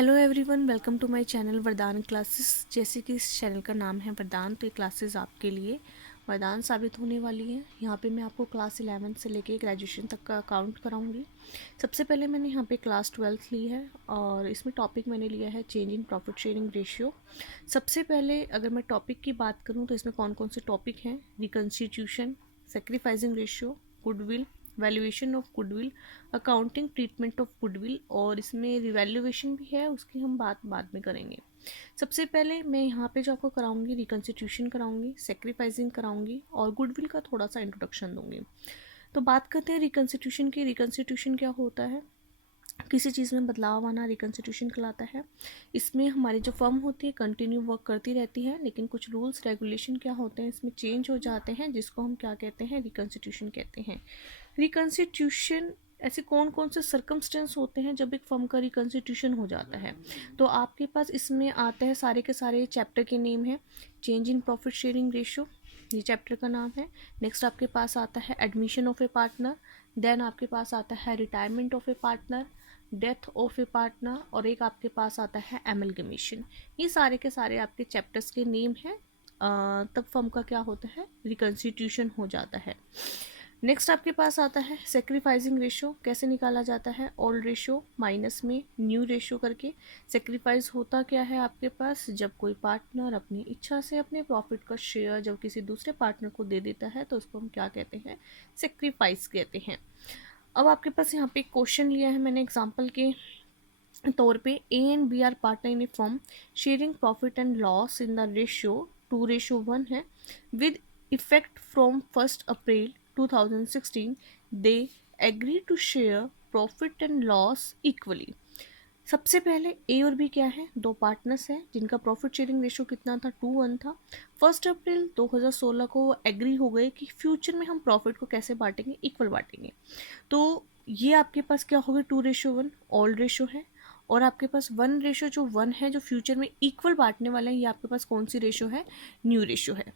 Hello everyone, welcome to my channel Vardaan classes. जैसे कि इस चैनल का नाम है वरदान, तो ये क्लासेस आपके लिए वरदान साबित होने वाली हैं। यहाँ पे मैं आपको क्लास 11 से लेके ग्रेजुएशन तक का अकाउंट कराऊंगी। सबसे पहले मैंने यहाँ पे क्लास 12 ली है और इसमें टॉपिक मैंने लिया है change in profit sharing ratio. सबसे पहले अगर मैं टॉपिक की बात करूँ तो इसमें कौन कौन से टॉपिक हैं: reconstitution, sacrificing ratio, goodwill, valuation of goodwill, accounting treatment of goodwill, और इसमें रिवैल्यूएशन भी है, उसकी हम बात बाद में करेंगे। सबसे पहले मैं यहाँ पे जो आपको कराऊंगी रिकन्स्टिट्यूशन कराऊंगी, सेक्रीफाइसिंग कराऊंगी और गुडविल का थोड़ा सा इंट्रोडक्शन दूंगी। तो बात करते हैं रिकन्स्टिट्यूशन की। रिकन्स्टिट्यूशन क्या होता है? किसी चीज़ में बदलाव आना रिकन्स्टिट्यूशन कहलाता है। इसमें हमारी जो फर्म होती है कंटिन्यू वर्क करती रहती है, लेकिन कुछ रूल्स रेगुलेशन क्या होते हैं इसमें चेंज हो जाते हैं, जिसको हम क्या कहते हैं, रिकन्स्टिट्यूशन कहते हैं। रिकन्स्टिट्यूशन ऐसे कौन कौन से सर्कमस्टेंस होते हैं जब एक फर्म का रिकन्स्टिट्यूशन हो जाता है? तो आपके पास इसमें आते हैं सारे के सारे चैप्टर के नेम हैं। Change in profit sharing ratio, ये चैप्टर का नाम है। नेक्स्ट आपके पास आता है admission of a partner, then आपके पास आता है retirement of a partner, death of a partner, और एक आपके पास आता है एमलगमेशन। ये सारे के सारे आपके चैप्टर्स के नेम हैं। तब फर्म का क्या होता है, रिकन्स्टिट्यूशन हो जाता है। नेक्स्ट आपके पास आता है सेक्रीफाइसिंग रेशियो। कैसे निकाला जाता है? ओल्ड रेशियो माइनस में न्यू रेशियो करके। सेक्रीफाइस होता क्या है आपके पास? जब कोई पार्टनर अपनी इच्छा से अपने प्रॉफिट का शेयर जब किसी दूसरे पार्टनर को दे देता है तो उसको हम क्या कहते हैं, सेक्रीफाइस कहते हैं। अब आपके पास यहाँ पे क्वेश्चन लिया है मैंने एग्जाम्पल के तौर पे, A and B are partner in a firm sharing profit and loss in the ratio 2:1 है। With effect from 1 April 2016 they agree to share profit and loss equally. सबसे पहले ए और बी क्या है, दो पार्टनर्स हैं जिनका प्रॉफिट शेयरिंग रेशियो कितना था, 2:1 था। 1 अप्रैल 2016 को वो एग्री हो गए कि फ्यूचर में हम प्रॉफिट को कैसे बांटेंगे, इक्वल बांटेंगे। तो ये आपके पास क्या होगा, 2:1 ओल्ड रेशो है। और आपके पास 1 रेशो जो 1 है जो फ्यूचर में इक्वल बांटने वाला है, ये आपके पास कौन सी रेशो है, न्यू रेशो है।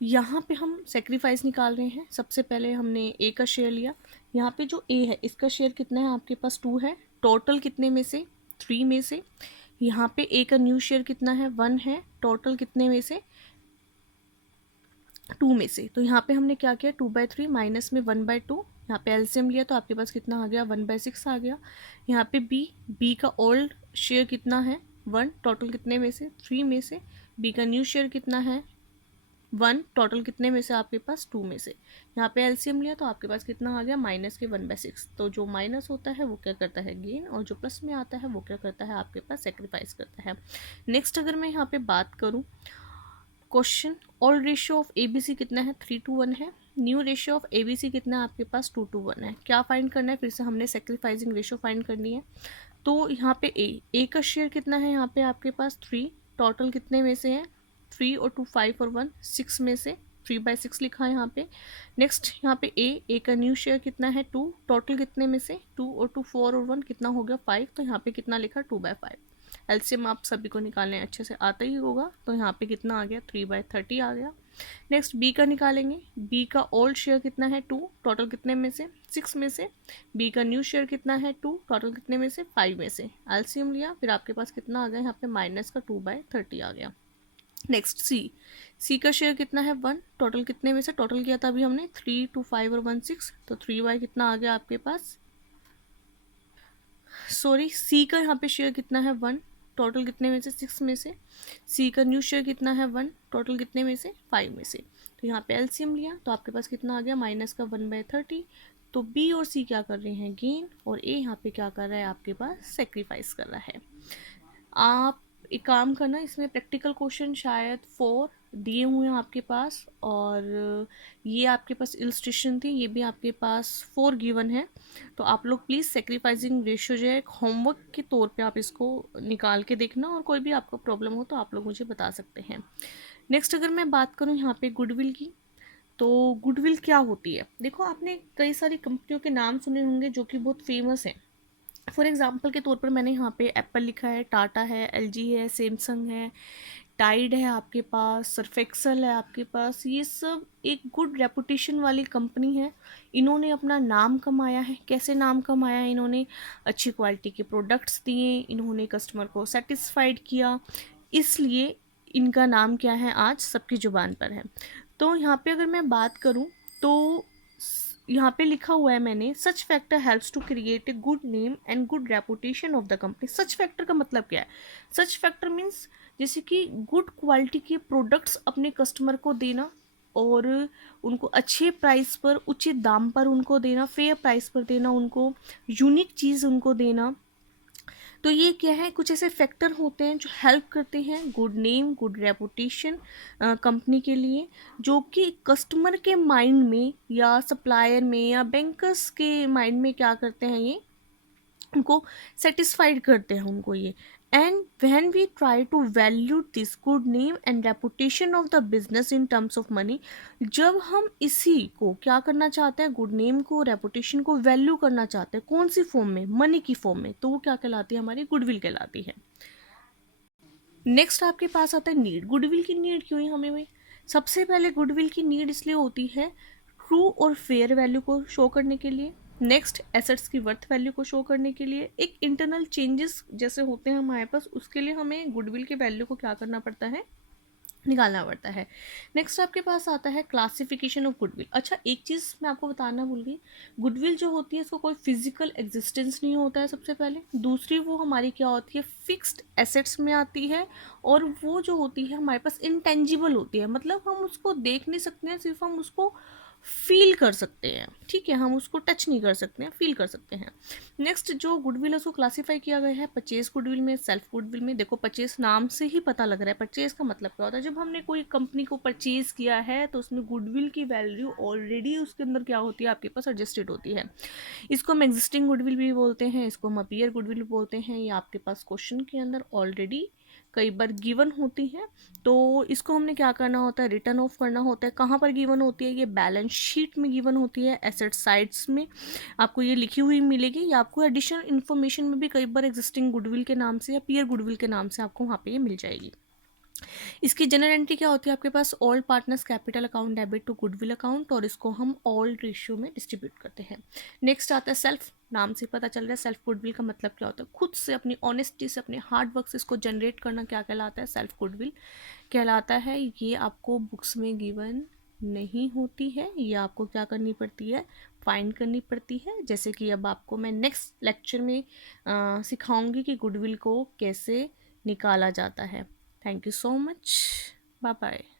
यहाँ पे हम सेक्रीफाइस निकाल रहे हैं। सबसे पहले हमने ए का शेयर लिया। यहाँ पे जो ए है इसका शेयर कितना है आपके पास, 2 है। टोटल कितने में से, 3 में से। यहाँ पे ए का न्यू शेयर कितना है, 1 है। टोटल कितने में से, 2 में से। तो यहाँ पे हमने क्या किया, 2/3 माइनस में 1/2। यहाँ पे एलसीएम लिया तो आपके पास कितना आ गया, 1/6 आ गया। यहाँ पे बी का ओल्ड शेयर कितना है, 1। टोटल कितने में से, 3 में से। बी का न्यू शेयर कितना है, 1। टोटल कितने में से आपके पास, 2 में से। यहाँ पे एलसीएम लिया तो आपके पास कितना आ गया, माइनस के 1/6। तो जो माइनस होता है वो क्या करता है, गेन, और जो प्लस में आता है वो क्या करता है, आपके पास सेक्रीफाइस करता है। नेक्स्ट अगर मैं यहाँ पे बात करूँ, question, old ratio of A B C कितना है, 3:1 है। New ratio of A B C कितना है आपके पास, 2:1 है। क्या फाइंड करना है, फिर से हमने सेक्रीफाइसिंग रेशियो फाइंड करनी है। तो यहाँ पे ए का शेयर कितना है यहाँ पे आपके पास, 3। टोटल कितने में से है, 3 और 2 5 और 1 6 में से, 3/6 लिखा है यहाँ पे। नेक्स्ट यहाँ पे ए का न्यू शेयर कितना है, 2। टोटल कितने में से, 2 और 2 4 और 1 कितना हो गया, 5। तो यहाँ पे कितना लिखा, 2/5। एलसीएम आप सभी को निकालने अच्छे से आता ही होगा। तो यहाँ पे कितना आ गया, 3/30 आ गया। नेक्स्ट बी का निकालेंगे। बी का ओल्ड शेयर कितना है, 2। टोटल कितने में से, 6 में से। बी का न्यू शेयर कितना है, 2। टोटल कितने में से, 5 में से। एलसीएम लिया, फिर आपके पास कितना आ गया यहाँ पे, माइनस का 2/30 आ गया। नेक्स्ट सी का शेयर कितना है, 1। टोटल कितने में से, टोटल किया था अभी हमने 3 2 5 और 1 6। तो 3 कितना आ गया आपके पास, सॉरी, सी का यहाँ पे शेयर कितना है, 1। टोटल कितने में से, 6 में से। सी का न्यू शेयर कितना है, 1। टोटल कितने में से, 5 में से। तो यहाँ पे एलसीएम लिया तो आपके पास कितना आ गया, माइनस का 1/30। तो बी और सी क्या कर रहे हैं, गेन, और ए यहाँ पे क्या कर रहा है आपके पास, सेक्रीफाइस कर रहा है। आप एक काम करना, इसमें प्रैक्टिकल क्वेश्चन शायद 4 दिए हुए हैं आपके पास, और ये आपके पास इलस्ट्रेशन थी, ये भी आपके पास 4 गिवन है। तो आप लोग प्लीज़ सेक्रीफाइसिंग रेशियो जो है एक होमवर्क के तौर पे आप इसको निकाल के देखना, और कोई भी आपको प्रॉब्लम हो तो आप लोग मुझे बता सकते हैं। नेक्स्ट अगर मैं बात करूँ यहाँ पे गुडविल की, तो गुडविल क्या होती है? देखो, आपने कई सारी कंपनियों के नाम सुने होंगे जो कि बहुत फेमस हैं। फॉर एग्जाम्पल के तौर पर मैंने यहाँ पे एप्पल लिखा है, टाटा है, एलजी है, सैमसंग है, टाइड है आपके पास, सर्फ एक्सेल है आपके पास, ये सब एक गुड रेपुटेशन वाली कंपनी है। इन्होंने अपना नाम कमाया है। कैसे नाम कमाया है? इन्होंने अच्छी क्वालिटी के प्रोडक्ट्स दिए, इन्होंने कस्टमर को सेटिस्फाइड किया, इसलिए इनका नाम क्या है आज सबकी ज़ुबान पर है। तो यहाँ पे अगर मैं बात करूँ तो यहाँ पे लिखा हुआ है मैंने, such factor helps to create a good name and good reputation of the company. Such factor का मतलब क्या है? सच फैक्टर मीन्स जैसे कि गुड क्वालिटी के प्रोडक्ट्स अपने कस्टमर को देना और उनको अच्छे प्राइस पर, उचित दाम पर उनको देना, फेयर प्राइस पर देना, उनको यूनिक चीज़ उनको देना। तो ये क्या है, कुछ ऐसे फैक्टर होते हैं जो हेल्प करते हैं good name, good reputation company के लिए, जो कि कस्टमर के माइंड में या सप्लायर में या बैंकर्स के माइंड में क्या करते हैं, ये उनको सेटिस्फाइड करते हैं उनको ये। And when we try to value this good name and reputation of the business in terms of money, जब हम इसी को क्या करना चाहते हैं, गुड नेम को, रेपुटेशन को वैल्यू करना चाहते हैं, कौन सी फॉर्म में? मनी की फॉर्म में, तो वो क्या कहलाती है? हमारी गुडविल कहलाती है। नेक्स्ट आपके पास आता है नीड। गुडविल की नीड क्यों है हमें भाई? सबसे पहले गुडविल की नीड इसलिए होती है ट्रू और फेयर वैल्यू को शो करने के लिए। नेक्स्ट एसेट्स की वर्थ वैल्यू को शो करने के लिए। एक इंटरनल चेंजेस जैसे होते हैं हमारे पास, उसके लिए हमें गुडविल के वैल्यू को क्या करना पड़ता है? निकालना पड़ता है। नेक्स्ट आपके पास आता है क्लासिफिकेशन ऑफ गुडविल। अच्छा, एक चीज़ मैं आपको बताना भूल गई, गुडविल जो होती है इसको कोई फिजिकल एग्जिस्टेंस नहीं होता है सबसे पहले। दूसरी, वो हमारी क्या होती है? फिक्स्ड एसेट्स में आती है। और वो जो होती है हमारे पास इंटेंजिबल होती है, मतलब हम उसको देख नहीं सकते हैं, सिर्फ हम उसको फील कर सकते हैं। ठीक है, हम उसको टच नहीं कर सकते हैं, फील कर सकते हैं। नेक्स्ट जो गुडविल है उसको क्लासीफाई किया गया है परचेज गुडविल में, सेल्फ गुडविल में। देखो, परचेज नाम से ही पता लग रहा है, परचेज का मतलब क्या होता है? जब हमने कोई कंपनी को परचेज किया है तो उसमें गुडविल की वैल्यू ऑलरेडी उसके अंदर क्या होती है? आपके पास एडजस्टेड होती है। इसको हम एग्जिस्टिंग गुडविल भी बोलते हैं, इसको हम अपीयर गुडविल भी बोलते हैं। ये आपके पास क्वेश्चन के अंदर ऑलरेडी कई बार गिवन होती है, तो इसको हमने क्या करना होता है? रिटर्न ऑफ करना होता है। कहाँ पर गिवन होती है? ये बैलेंस शीट में गिवन होती है, एसेट साइड्स में आपको ये लिखी हुई मिलेगी, या आपको एडिशनल इन्फॉर्मेशन में भी कई बार एग्जिस्टिंग गुडविल के नाम से या पीयर गुडविल के नाम से आपको वहाँ पे ये मिल जाएगी। इसकी जनरल एंट्री क्या होती है आपके पास? All partners capital account debit to goodwill account, और इसको हम ऑल रेशियो में डिस्ट्रीब्यूट करते हैं। नेक्स्ट आता है सेल्फ। नाम से पता चल रहा है सेल्फ गुडविल का मतलब क्या होता है? खुद से, अपनी ऑनेस्टी से, अपने हार्ड वर्क से इसको जनरेट करना क्या कहलाता है? सेल्फ गुडविल कहलाता है। ये आपको बुक्स में गिवन नहीं होती है, ये आपको क्या करनी पड़ती है? फाइंड करनी पड़ती है। जैसे कि अब आपको मैं नेक्स्ट लेक्चर में सिखाऊंगी कि गुडविल को कैसे निकाला जाता है। Thank you so much. Bye bye.